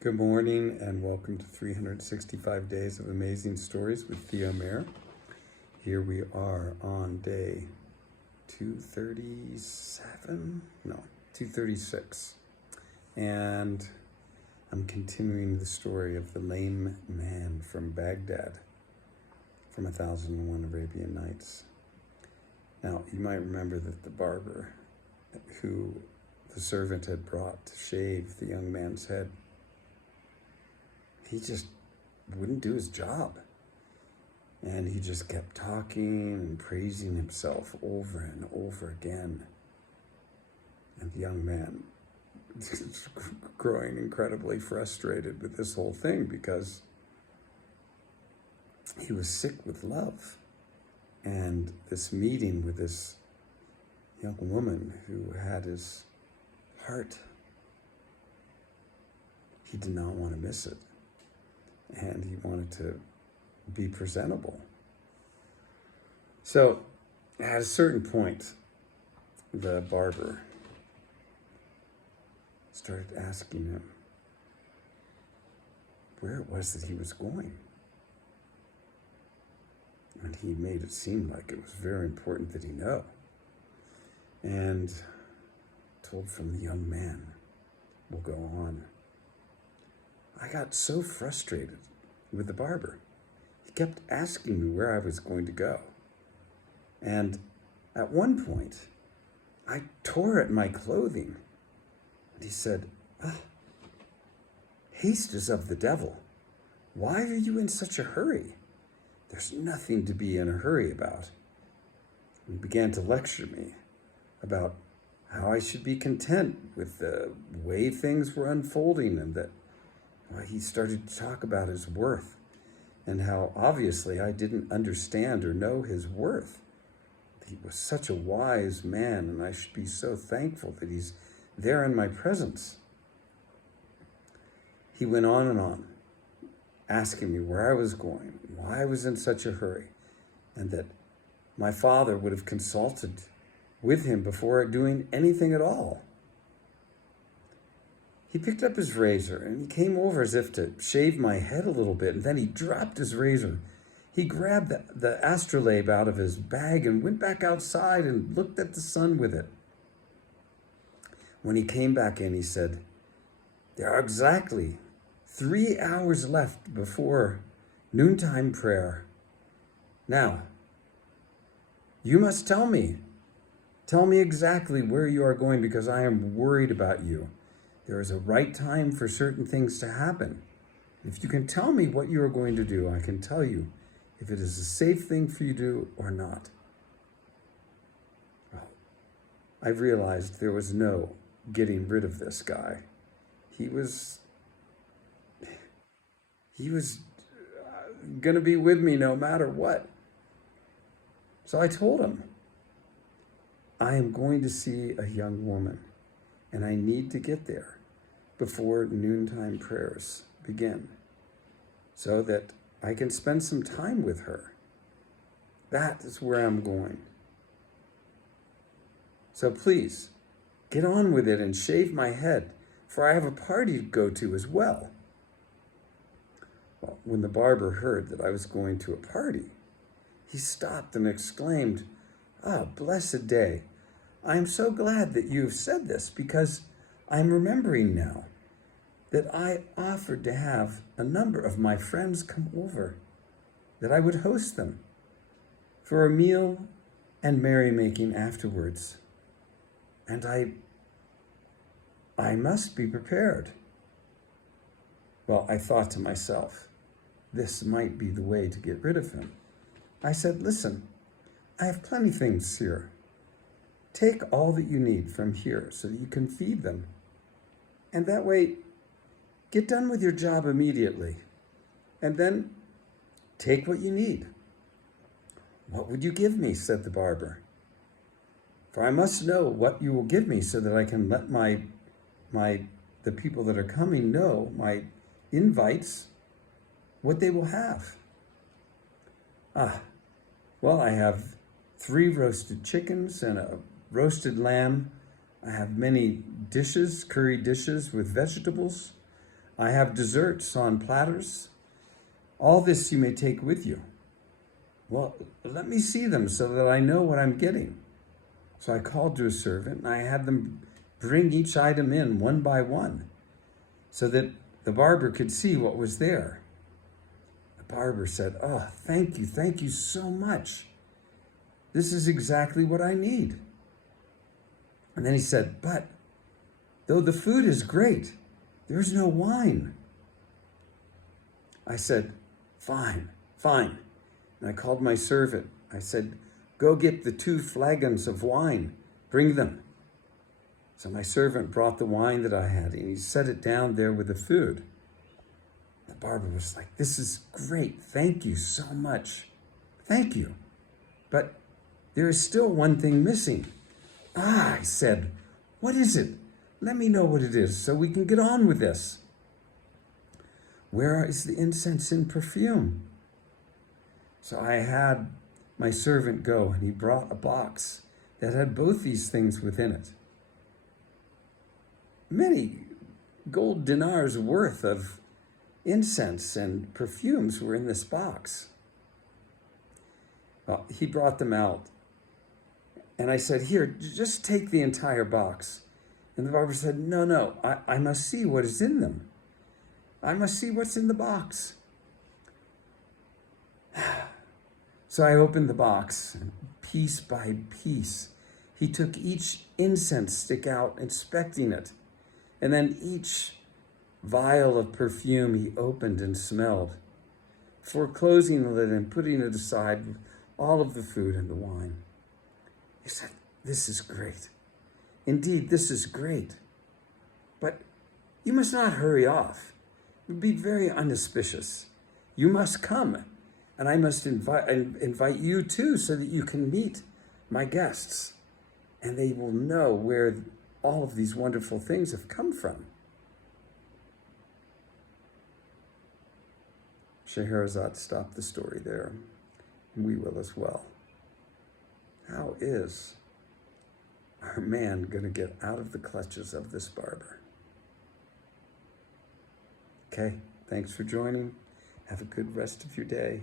Good morning and welcome to 365 Days of Amazing Stories with Theo Mayer. Here we are on day 237? No, 236. And I'm continuing the story of the lame man from Baghdad from 1001 Arabian Nights. Now, you might remember that the barber who the servant had brought to shave the young man's head, he just wouldn't do his job. And he just kept talking and praising himself over and over again. And the young man is growing incredibly frustrated with this whole thing because he was sick with love. And this meeting with this young woman who had his heart, he did not want to miss it. And he wanted to be presentable. So at a certain point, the barber started asking him where it was that he was going. And he made it seem like it was very important that he know. And told from the young man, we'll go on. I got so frustrated with the barber. He kept asking me where I was going to go. And at one point, I tore at my clothing. And he said, haste is of the devil. Why are you in such a hurry? There's nothing to be in a hurry about. He began to lecture me about how I should be content with the way things were unfolding, and that he started to talk about his worth and how obviously I didn't understand or know his worth. He was such a wise man, and I should be so thankful that he's there in my presence. He went on and on, asking me where I was going, why I was in such a hurry, and that my father would have consulted with him before doing anything at all. He picked up his razor and he came over as if to shave my head a little bit, and then he dropped his razor. He grabbed the astrolabe out of his bag and went back outside and looked at the sun with it. When he came back in, he said, there are exactly 3 hours left before noontime prayer. Now, you must tell me exactly where you are going, because I am worried about you. There is a right time for certain things to happen. If you can tell me what you are going to do, I can tell you if it is a safe thing for you to do or not. Well, I've realized there was no getting rid of this guy. He was going to be with me no matter what. So I told him, I am going to see a young woman, and I need to get there before noontime prayers begin so that I can spend some time with her. That is where I'm going. So please, get on with it and shave my head, for I have a party to go to as well. Well, when the barber heard that I was going to a party, he stopped and exclaimed, blessed day. I am so glad that you have said this, because I'm remembering now that I offered to have a number of my friends come over, that I would host them for a meal and merrymaking afterwards. And I must be prepared. Well, I thought to myself, this might be the way to get rid of him. I said, listen, I have plenty of things here. Take all that you need from here so that you can feed them. And that way, get done with your job immediately. And then take what you need. What would you give me? Said the barber. For I must know what you will give me so that I can let the people that are coming know, my invites, what they will have. Well, I have 3 roasted chickens and a roasted lamb. I have many dishes, curry dishes with vegetables. I have desserts on platters. All this you may take with you. Well, let me see them so that I know what I'm getting. So I called to a servant and I had them bring each item in one by one so that the barber could see what was there. The barber said, "Oh, thank you so much. This is exactly what I need." And then he said, "But though the food is great, there's no wine." I said, Fine. And I called my servant. I said, "Go get the 2 flagons of wine. Bring them." So my servant brought the wine that I had, and he set it down there with the food. The barber was like, "This is great. Thank you so much. Thank you. But there is still one thing missing." "Ah," I said, "what is it? Let me know what it is so we can get on with this." "Where is the incense and perfume?" So I had my servant go, and he brought a box that had both these things within it. Many gold dinars worth of incense and perfumes were in this box. Well, he brought them out. And I said, "Here, just take the entire box." And the barber said, No, I must see what is in them. I must see what's in the box." So I opened the box, and piece by piece, he took each incense stick out, inspecting it. And then each vial of perfume he opened and smelled, before closing the lid and putting it aside with all of the food and the wine. He said, "This is great. Indeed, this is great. But you must not hurry off. It would be very unauspicious. You must come, and I must invite you too, so that you can meet my guests, and they will know where all of these wonderful things have come from." Scheherazade stopped the story there, and we will as well. How is our man going to get out of the clutches of this barber? Okay, thanks for joining. Have a good rest of your day.